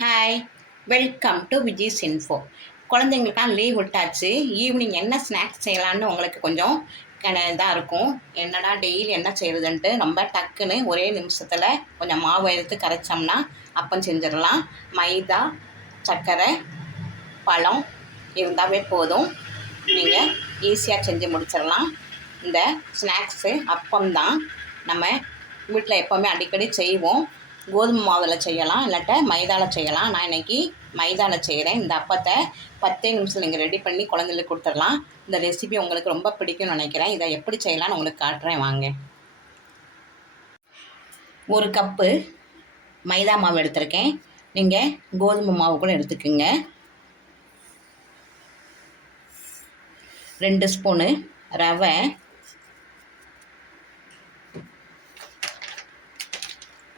Hi welcome to Vijay's info குழந்தைங்களுக்கான leave விட்டாச்சு. Evening என்ன snacks செய்யலான்னு உங்களுக்கு கொஞ்சம் இதாக இருக்கும். என்னடா டெய்லி என்ன செய்கிறதுன்ட்டு நம்ம டக்குன்னு ஒரே நிமிஷத்தில் கொஞ்சம் மாவு எடுத்து கரைச்சோம்னா அப்பம் செஞ்சிடலாம். மைதா சர்க்கரை பழம் இருந்தாவே போதும். நீங்கள் ஈஸியாக செஞ்சு முடிச்சிடலாம். இந்த ஸ்நாக்ஸு அப்பம் தான் நம்ம வீட்டில் எப்போவுமே அடிக்கடி செய்வோம். கோதுமை மாவில் செய்யலாம் இல்லாட்ட மைதாவில் செய்யலாம். நான் இன்றைக்கி மைதாவில் செய்கிறேன் இந்த அப்பத்தை பத்தே நிமிஷம் நீங்கள் ரெடி பண்ணி குழந்தைங்களுக்கு கொடுத்துடலாம். இந்த ரெசிபி உங்களுக்கு ரொம்ப பிடிக்கும்னு நினைக்கிறேன். இதை எப்படி செய்யலாம்னு உங்களுக்கு காட்டுறேன். வாங்க. ஒரு கப்பு மைதா மாவு எடுத்திருக்கேன். நீங்கள் கோதுமை மாவு கூட எடுத்துக்கோங்க. ரெண்டு ஸ்பூனு ரவை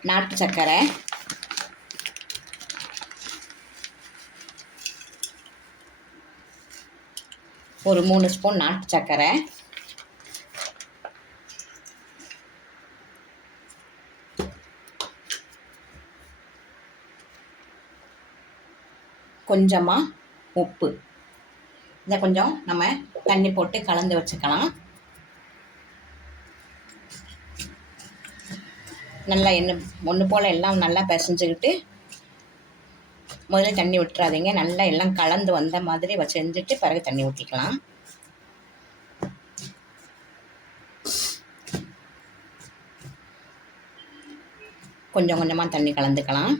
நாட்டு சர்க்கரை ஒரு மூணு ஸ்பூன் நாட்டு சர்க்கரை கொஞ்சமாக உப்பு. இதை கொஞ்சம் நம்ம தண்ணி போட்டு கலந்து வச்சுக்கலாம். நல்லா எண்ணெய் ஒன்று போல் எல்லாம் நல்லா பிசைஞ்சுக்கிட்டு முதல்ல தண்ணி விட்டுறாதீங்க. நல்லா எல்லாம் கலந்து வந்த மாதிரி செஞ்சுட்டு பிறகு தண்ணி ஊற்றிக்கலாம் கொஞ்சம் கொஞ்சமாக தண்ணி கலந்துக்கலாம்.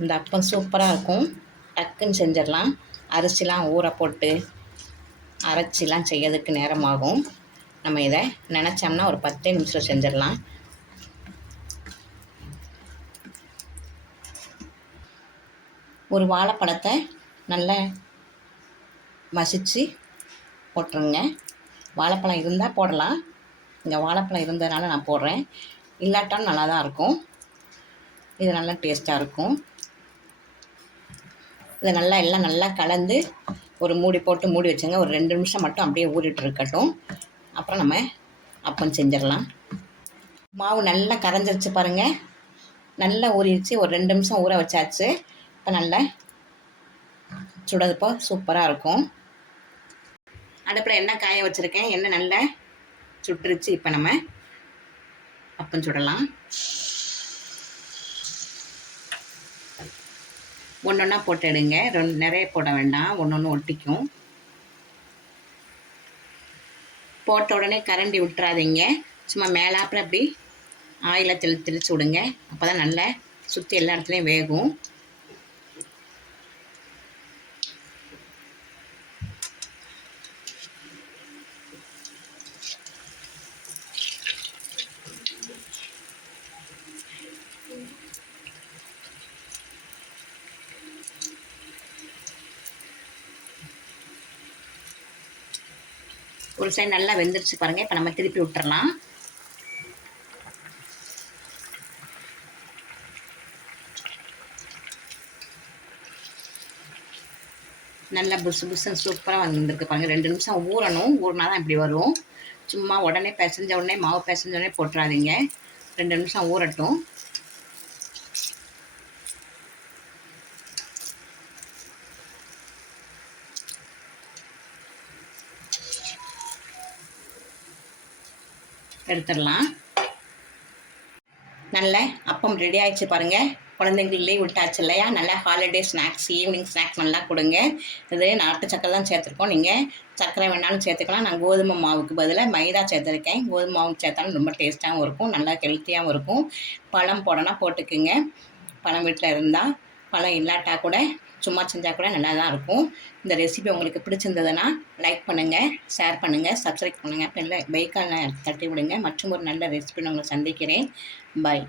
இந்த அப்பம் சூப்பராக இருக்கும். டக்குன்னு செஞ்சிடலாம். அரிசிலாம் ஊற போட்டு அரைச்சிலாம் செய்யறதுக்கு நேரமாகும். நம்ம இதை நினச்சோம்னா ஒரு பத்தே நிமிஷம் செஞ்சிடலாம். ஒரு வாழைப்பழத்தை நல்லா மசித்து போட்டுருங்க. வாழைப்பழம் இருந்தால் போடலாம். இங்கே வாழைப்பழம் இருந்ததுனால நான் போடுறேன். இல்லாட்டாலும் நல்லா தான் இருக்கும். இது நல்லா டேஸ்ட்டாக இருக்கும். இதை நல்லா எல்லாம் நல்லா கலந்து ஒரு மூடி போட்டு மூடி வச்சுங்க. ஒரு ரெண்டு நிமிஷம் மட்டும் அப்படியே ஊறிட்டு இருக்கட்டும். அப்புறம் நம்ம அப்பம் செஞ்சிடலாம். மாவு நல்லா கரைஞ்சிருச்சு பாருங்கள் நல்லா ஊறிடுச்சு. ஒரு ரெண்டு நிமிஷம் ஊற வச்சாச்சு. இப்போ நல்லா சுடதுப்போ சூப்பராக இருக்கும். அடுப்பில் எண்ணெய் காய வச்சுருக்கேன். எண்ணெய் நல்லா சுட்டுருச்சு. இப்போ நம்ம அப்பம் சுடலாம். ஒன்று ஒன்றா போட்டு எடுங்க ரெண்டு நிறைய போட வேண்டாம். ஒன்று ஒன்று ஒட்டிக்கும். போட்ட உடனே கரண்டி விட்டுறாதீங்க. சும்மா மேலாப்பில் அப்படி ஆயிலை தெளி தெளிச்சு விடுங்க. அப்போ தான் நல்லா சுற்றி எல்லா இடத்துலையும் வேகும். ஒரு சைடு நல்லா வெந்துருச்சு பாருங்கள் இப்போ நம்ம திருப்பி விட்டுறலாம். நல்லா புசு புசுன்னு சூப்பராக வந்துருக்கு பாருங்கள் ரெண்டு நிமிஷம் ஊறணும். ஊறினா தான் இப்படி வரும். சும்மா உடனே பிசைஞ்ச உடனே மாவு பிசைஞ்ச உடனே போட்டுறாதீங்க. ரெண்டு நிமிஷம் ஊறட்டும். எடுத்துடலாம். நல்ல அப்பம் ரெடி ஆகிடுச்சு பாருங்கள் குழந்தைங்களுக்கு லீவ் விட்டாச்சு இல்லையா? நல்ல ஹாலிடே ஸ்நாக்ஸ் ஈவினிங் ஸ்நாக்ஸ் நல்லா கொடுங்க. இது நாட்டு சக்கரை தான் சேர்த்துருக்கோம். நீங்கள் சர்க்கரை வேணாலும் சேர்த்துக்கலாம். நான் கோதுமை மாவுக்கு பதிலாக மைதா சேர்த்துருக்கேன். கோதுமை மாவு சேர்த்தாலும் ரொம்ப டேஸ்ட்டாகவும் இருக்கும். நல்லா ஹெல்த்தியாகவும் இருக்கும். பழம் போடனா போட்டுக்குங்க. பழம் வீட்டில் இருந்தால் பழம் இல்லாட்டா கூட சும்மா செஞ்சால் கூட நல்லா தான் இருக்கும். இந்த ரெசிபி உங்களுக்கு பிடிச்சிருந்ததுன்னா லைக் பண்ணுங்கள் ஷேர் பண்ணுங்கள் சப்ஸ்கிரைப் பண்ணுங்கள் பெல்ல பைக்கான தட்டி விடுங்க மற்றும் ஒரு நல்ல ரெசிபி உங்களை சந்திக்கிறேன். பாய்